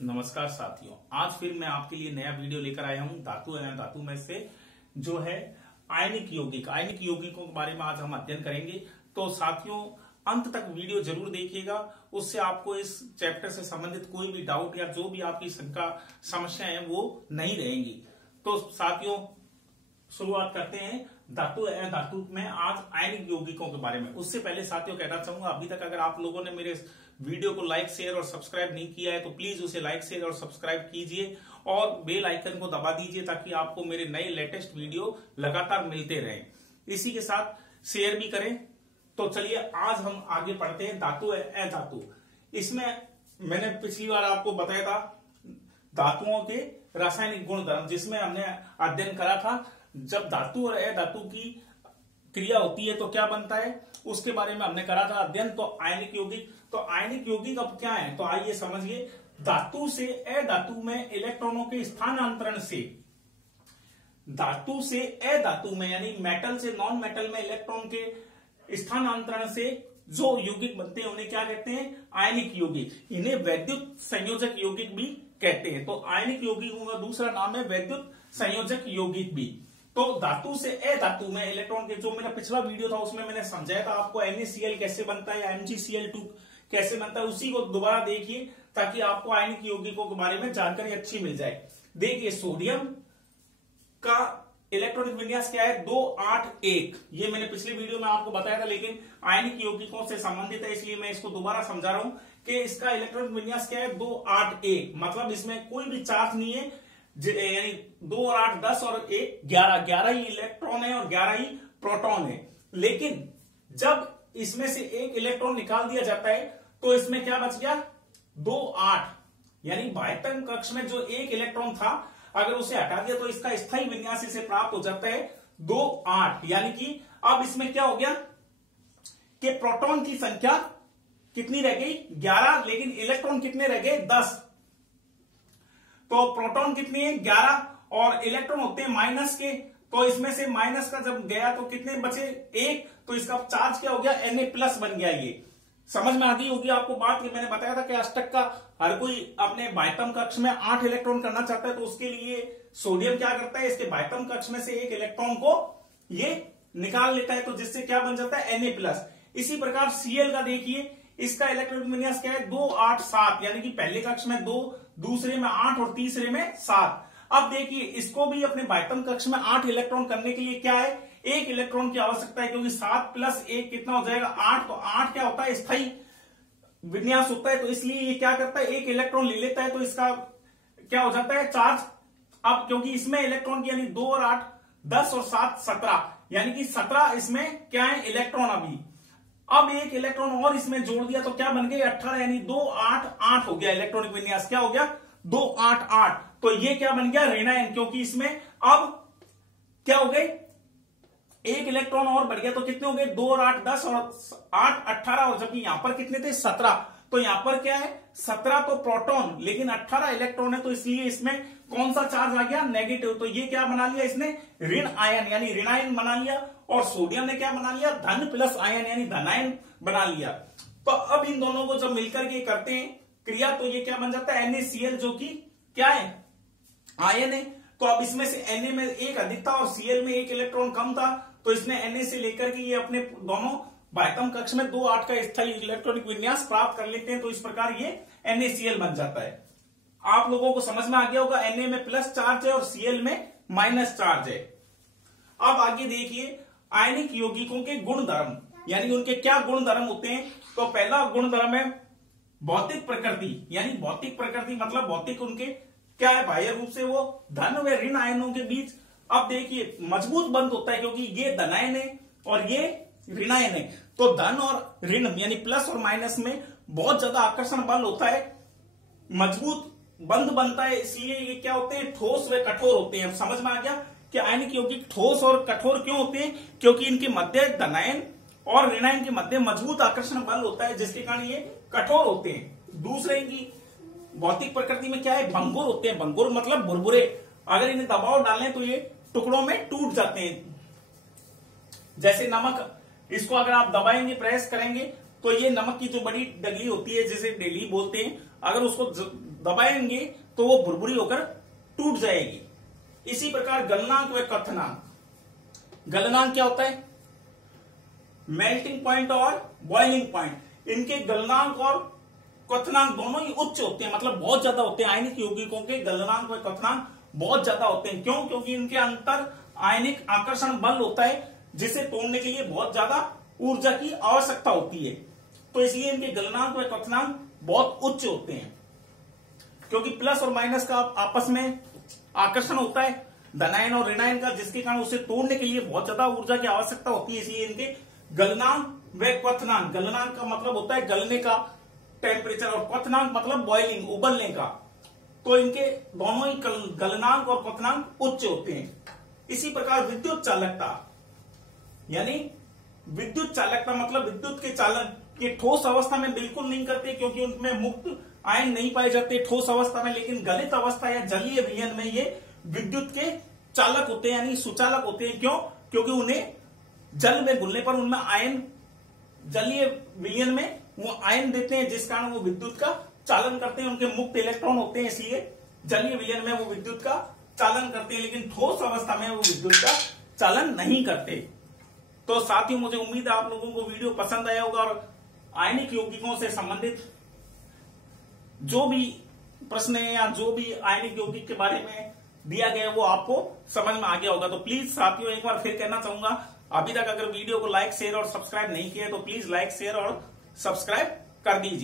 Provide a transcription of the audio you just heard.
नमस्कार साथियों, आज फिर मैं आपके लिए नया वीडियो लेकर आया हूं। धातु है धातु में से जो है आयनिक यौगिकों के बारे में आज हम अध्ययन करेंगे। तो साथियों अंत तक वीडियो जरूर देखिएगा, उससे आपको इस चैप्टर से संबंधित कोई भी डाउट या जो भी आपकी शंका समस्या है वो नहीं रहेंगी। तो साथियों शुरुआत करते हैं धातु में आज आयनिक यौगिकों के बारे में। उससे पहले साथियों कहना चाहूंगा, अभी तक अगर आप लोगों ने मेरे वीडियो को लाइक शेयर और सब्सक्राइब नहीं किया है तो प्लीज उसे लाइक शेयर और सब्सक्राइब कीजिए और बेल आइकन को दबा दीजिए ताकि आपको मेरे नए लेटेस्ट वीडियो लगातार मिलते रहें। इसी के साथ शेयर भी करें। तो चलिए आज हम आगे पढ़ते हैं धातु है धातु। इसमें मैंने पिछली बार आपको बताया था धातुओं के रासायनिक गुणधर्म, जिसमें हमने अध्ययन करा था जब धातु और अधातु की क्रिया होती है तो क्या बनता है, उसके बारे में हमने करा था अध्ययन। तो आयनिक यौगिक अब क्या है, तो आइए समझिए। धातु से अधातु में इलेक्ट्रॉनों के स्थानांतरण से, धातु से अधातु में यानी मेटल से नॉन मेटल में इलेक्ट्रॉन के स्थानांतरण से जो यौगिक बनते हैं उन्हें क्या कहते हैं, आयनिक यौगिक। इन्हें वैद्युत संयोजक यौगिक भी कहते हैं। तो आयनिक यौगिकों का दूसरा नाम है वैद्युत संयोजक यौगिक भी। तो धातु से अधातु में इलेक्ट्रॉन के, जो मेरा पिछला वीडियो था उसमें मैंने समझाया था आपको NaCl कैसे बनता है या MgCl2 कैसे बनता है, उसी को दोबारा देखिए ताकि आपको आयनिक यौगिकों के बारे में जानकारी अच्छी मिल जाए। देखिए सोडियम का इलेक्ट्रॉनिक विन्यास क्या है, 281। ये मैंने पिछले वीडियो में आपको बताया था, लेकिन आयनिक यौगिकों से संबंधित है इसलिए मैं इसको दोबारा समझा रहा हूं कि इसका इलेक्ट्रॉनिक विन्यास क्या है, 281। मतलब इसमें कोई भी चार्ज नहीं है, यानी 2 और 8 10 और 1 11 ही इलेक्ट्रॉन है और 11 ही प्रोटॉन है। लेकिन जब इसमें से एक इलेक्ट्रॉन निकाल दिया जाता है तो इसमें क्या बच गया, 2 8, यानी बाह्यतम कक्ष में जो एक इलेक्ट्रॉन था अगर उसे हटा दिया तो इसका स्थायी विन्यास इसे प्राप्त हो जाता है 2 8। यानी कि अब इसमें क्या हो गया कि प्रोटॉन की संख्या कितनी रह गई, 11, लेकिन इलेक्ट्रॉन कितने रह गए, 10। तो प्रोटॉन कितनी है, 11, और इलेक्ट्रॉन होते हैं माइनस के। तो इसमें से माइनस का जब गया तो कितने बचे, 1। तो इसका चार्ज क्या हो गया, Na+ बन गया। ये समझ में आ गई होगी आपको बात। ये मैंने बताया था कि अष्टक का हर कोई अपने बाह्यतम कक्ष में 8 इलेक्ट्रॉन करना चाहता है, तो उसके लिए सोडियम क्या करता है, इसके बाह्यतम कक्ष में से एक इलेक्ट्रॉन को ये निकाल लेता है, तो जिससे क्या बन जाता है, Na+। इसी प्रकार Cl का देखिए, इसका इलेक्ट्रॉनिक विन्यास क्या है, 2 8 7, यानी कि पहले कक्ष में 2, दूसरे में 8 और तीसरे में 7। अब देखिए इसको भी अपने बाह्यतम कक्ष में 8 इलेक्ट्रॉन करने के लिए क्या है, एक इलेक्ट्रॉन की आवश्यकता है, क्योंकि 7 + 1 कितना हो जाएगा, 8। तो 8 क्या होता है, स्थायी विन्यास होता है, तो इसलिए ये क्या करता है, एक इलेक्ट्रॉन ले लेता है, तो इसका क्या हो जाता है, चार्ज। अब क्योंकि इसमें इलेक्ट्रॉन की यानी 2 और 8 10 और 7 17, यानी कि 17 इसमें क्या है, इलेक्ट्रॉन। अभी अब एक इलेक्ट्रॉन और इसमें जोड़ दिया तो क्या बन गए, 18, यानी 2 8 8 हो गया इलेक्ट्रॉनिक विन्यास। क्या हो गया, 2 8 8। तो ये क्या बन गया, ऋणायन, क्योंकि इसमें अब क्या हो गए, एक इलेक्ट्रॉन और बढ़ गया। तो कितने हो गए, 2 और 8 10 और 8 18, और जबकि यहां पर कितने थे, 17। तो यहां पर क्या है, 17 तो प्रोटॉन, लेकिन 18 इलेक्ट्रॉन है, तो इसलिए इसमें कौन सा चार्ज आ गया, नेगेटिव। तो ये क्या बना लिया इसने, ऋण आयन यानी ऋणायन बना लिया, और सोडियम ने क्या बना लिया, धन+ आयन यानी धनायन बना लिया। तो अब इन दोनों को जब मिलकर के करते हैं क्रिया तो ये क्या बन जाता है, NaCl, जो कि क्या है, आयन है। तो अब इसमें से Na में एक अधिक था और Cl में एक इलेक्ट्रॉन कम था, तो इसने Na से लेकर के ये अपने दोनों बाह्यतम कक्ष में 2 8 का स्थायी इलेक्ट्रॉनिक विन्यास प्राप्त कर लेते हैं। तो इस प्रकार ये NaCl बन जाता है। आप लोगों को समझ में आ गया होगा, Na में प्लस चार्ज है और Cl में माइनस चार्ज है। अब आगे देखिए आयनिक यौगिकों के गुणधर्म, यानी उनके क्या गुणधर्म होते हैं। तो पहला गुणधर्म है भौतिक प्रकृति, यानी भौतिक प्रकृति मतलब भौतिक उनके क्या है, बाह्य रूप से वो धन व ऋण आयनों के बीच। अब देखिए मजबूत बंध होता है, क्योंकि ये धनायन है और ये ऋणायन है। तो धन और ऋण यानी प्लस और माइनस में बहुत ज्यादा आकर्षण बल होता है, मजबूत बंध बनता है, इसलिए ये क्या होते हैं, ठोस व कठोर होते हैं। समझ में आ गया कि आयनिक यौगिक ठोस और कठोर क्यों होते हैं, क्योंकि इनके मध्य धनायन और ऋणायन के मध्य मजबूत आकर्षण बल होता है, जिसके कारण ये कठोर होते हैं। दूसरे इनकी भौतिक प्रकृति में क्या है, भंगुर होते हैं। भंगुर मतलब बुरबुरे, अगर इन्हें दबाव डालें तो ये टुकड़ों में टूट जाते हैं। जैसे नमक, इसको अगर आप दबाएंगे, प्रेस करेंगे तो ये नमक की जो बड़ी डगली होती है जिसे डेली बोलते हैं, अगर उसको दबाएंगे तो वो भुरभुरी होकर टूट जाएगी। इसी प्रकार गलनांक व क्वथनांक। गलनांक क्या होता है? मेल्टिंग पॉइंट और बॉइलिंग पॉइंट। इनके गलनांक और क्वथनांक दोनों ही उच्च होते हैं, मतलब बहुत ज्यादा होते हैं। आयनिक यौगिकों के गलनांक व क्वथनांक बहुत ज्यादा होते हैं। क्यों? क्योंकि इनके अंतर आयनिक आकर्षण बल होता है जिसे तोड़ने के लिए बहुत ज्यादा ऊर्जा की आवश्यकता होती है। तो इसलिए इनके गलनांक व क्वथनांक बहुत उच्च होते हैं। क्योंकि प्लस और माइनस का आपस में आकर्षण होता है, धनायन और ऋणायन का, जिसके कारण उसे तोड़ने के लिए बहुत ज्यादा ऊर्जा की आवश्यकता होती है। इसलिए इनके गलनांक व क्वथनांक, गलनांक का मतलब होता है गलने का टेम्परेचर और क्वथनांक मतलब बॉइलिंग, उबलने का। तो इनके दोनों ही गलनांक और क्वथनांक उच्च होते हैं। इसी प्रकार विद्युत चालकता, यानी विद्युत चालकता मतलब विद्युत के चालन ये ठोस अवस्था में बिल्कुल नहीं करते, क्योंकि उनमें मुक्त आयन नहीं पाए जाते ठोस अवस्था में, लेकिन गलित अवस्था या जलीय विलयन में ये विद्युत के चालक होते हैं, यानी सुचालक होते हैं। क्यों? क्योंकि उन्हें जल में घुलने पर उनमें आयन, जलीय विलयन में वो आयन देते हैं, जिस कारण वो विद्युत का चालन करते हैं। उनके मुक्त इलेक्ट्रॉन होते हैं, इसलिए जलीय विलयन में वो विद्युत का चालन करते हैं, लेकिन ठोस अवस्था में वो विद्युत का चालन नहीं करते। तो साथियों, मुझे उम्मीद है आप लोगों को वीडियो पसंद आया होगा और आयनिक यौगिकों से संबंधित जो भी प्रश्न है या जो भी आयनिक यौगिक के बारे में दिया गया है वो आपको समझ में आ गया होगा। तो प्लीज साथियों, एक बार फिर कहना चाहूंगा, अभी तक अगर वीडियो को लाइक, शेयर और सब्सक्राइब नहीं किया तो प्लीज लाइक, शेयर और सब्सक्राइब कर दीजिए।